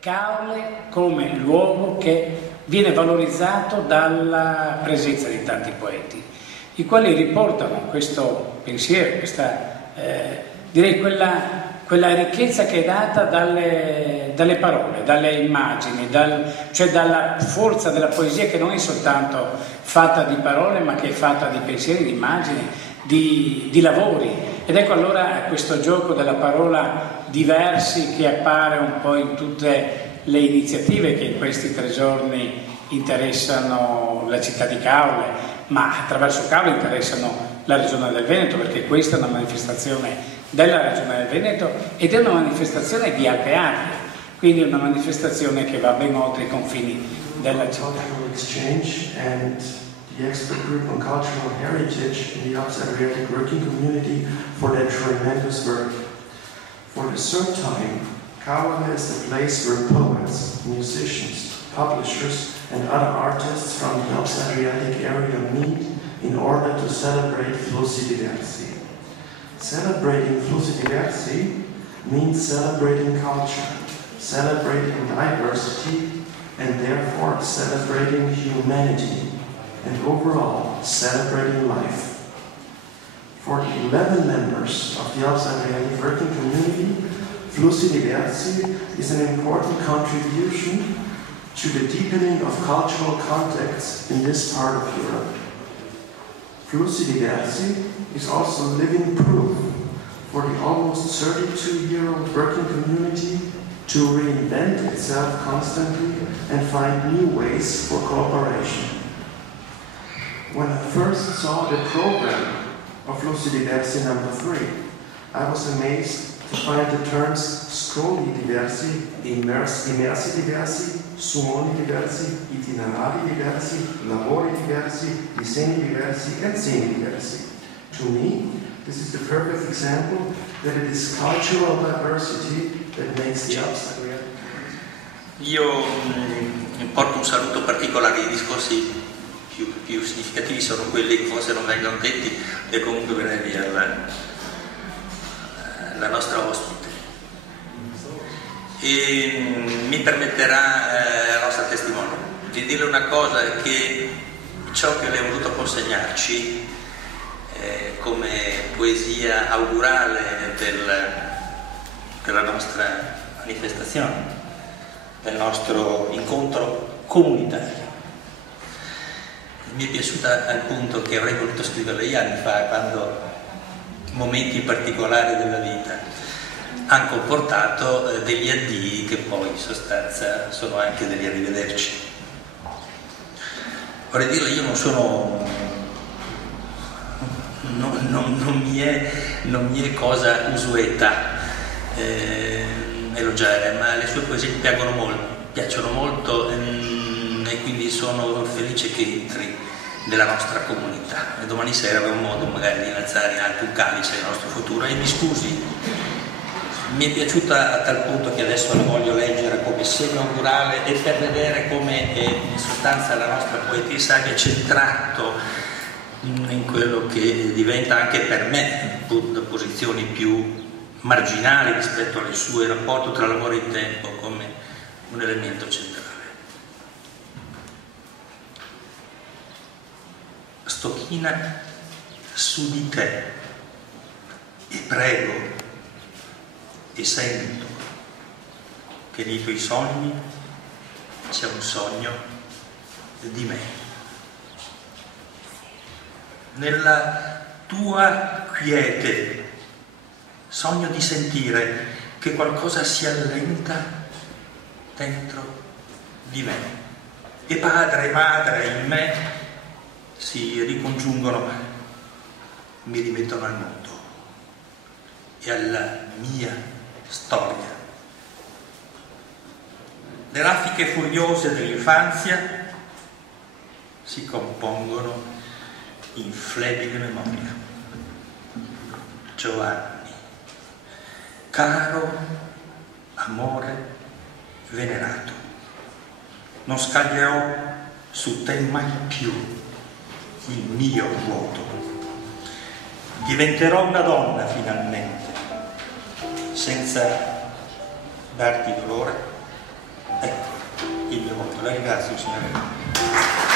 Caorle come luogo che viene valorizzato dalla presenza di tanti poeti, i quali riportano questo pensiero, direi quella ricchezza che è data dalle parole, dalle immagini, cioè dalla forza della poesia, che non è soltanto fatta di parole, ma che è fatta di pensieri, di immagini, di lavori. Ed ecco allora questo gioco della parola diversi che appare un po' in tutte le iniziative che in questi 3 giorni interessano la città di Caorle, ma attraverso Caorle interessano la regione del Veneto, perché questa è una manifestazione della regione del Veneto ed è una manifestazione di Alpe Adria, quindi una manifestazione che va ben oltre i confini della città. The expert group on cultural heritage in the Alps Adriatic Working Community for their tremendous work. For the 3rd time, Caorle is the place where poets, musicians, publishers and other artists from the Alps Adriatic area meet in order to celebrate Flussi Diversi. Celebrating Flussi Diversi means celebrating culture, celebrating diversity and therefore celebrating humanity. And overall, celebrating life. For the 11 members of the Alps Adriatic Working Community, Flussi Diversi is an important contribution to the deepening of cultural contacts in this part of Europe. Flussi Diversi is also living proof for the almost 32-year-old working community to reinvent itself constantly and find new ways for cooperation. When I first saw the program of Flussi Diversi number 3, I was amazed to find the terms scrolli diversi, immersi diversi, suoni diversi, itinerari diversi, lavori diversi, disegni diversi, and segni diversi. To me, this is the perfect example that it is cultural diversity that makes the Alps Adriatic. Io porto un saluto particolare, i discorsi più significativi sono quelli che forse non vengono detti e comunque brevi alla nostra ospite. E mi permetterà la nostra testimone di dire una cosa, che ciò che lei ha voluto consegnarci come poesia augurale della nostra manifestazione, del nostro incontro comunitario, mi è piaciuta al punto che avrei voluto scriverle anni fa, quando momenti particolari della vita hanno comportato degli addii che poi in sostanza sono anche degli arrivederci. Vorrei dirle, io non sono, non mi è cosa usueta elogiare, ma le sue poesie mi piacciono molto e quindi sono felice che entri nella nostra comunità, e domani sera avrò modo magari di innalzare in alto un calice del nostro futuro. E mi scusi, mi è piaciuta a tal punto che adesso la voglio leggere come segno augurale, e per vedere come in sostanza la nostra poetessa abbia centrato in quello che diventa anche per me, da posizioni più marginali rispetto alle sue, il rapporto tra lavoro e tempo come un elemento centrale. Sto china su di te e prego e sento che nei tuoi sogni c'è un sogno di me. Nella tua quiete sogno di sentire che qualcosa si allenta dentro di me, e padre e madre in me si ricongiungono, mi rimettono al mondo e alla mia storia. Le raffiche furiose dell'infanzia si compongono in flebile memoria. Giovanni, caro amore venerato, non scaglierò su te mai più il mio vuoto. Diventerò una donna finalmente, senza darti dolore, Ecco il mio voto. La ringrazio, signore.